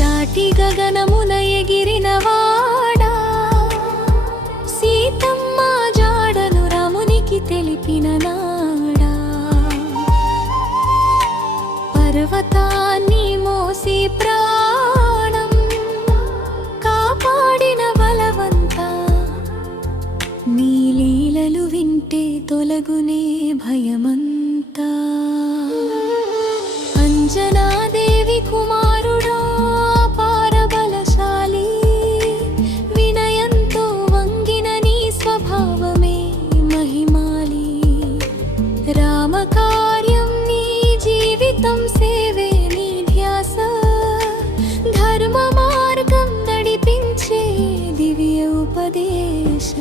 దాటి గగనమున ఎగిరినవాడా, సీతమ్మ జాడను రామునికి తెలిపిన నాడా, పర్వతాన్ని మోసి ప్రాణం కాపాడిన బలవంత, నీ లీలలు వింటే తొలగునే భయమంతా. అంజనాదేవి కుమారుడా పారబలశాలి, వినయంతో వంగిన నీ స్వభావమే మహిమాలి. రామకార్యం నీ జీవితం సేవే నీ ధ్యాస, ధర్మ మార్గం నడిపించే దివ్య ఉపదేశ.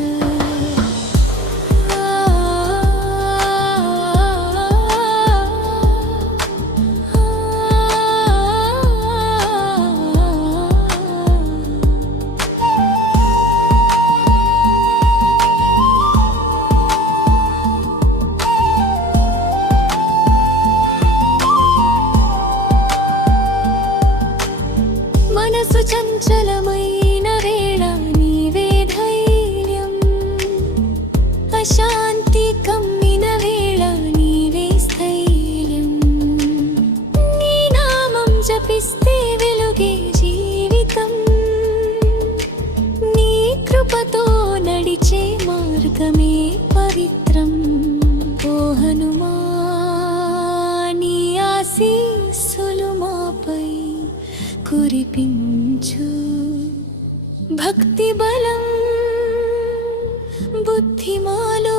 మనసు చంచలమైన వేళ నీవే ధైర్యం, అశాంతి కమ్మిన వేళ నీవే స్థైర్యం. నీ నామం జపిస్తే వెలుగే జీవితం, నీ కృపతో నడిచే మార్గమే పవిత్రం. ఓ హనుమా, నీ ఆశీస్సులు మాపై కురిపించు. భక్తి బలం బుద్ధి మాలో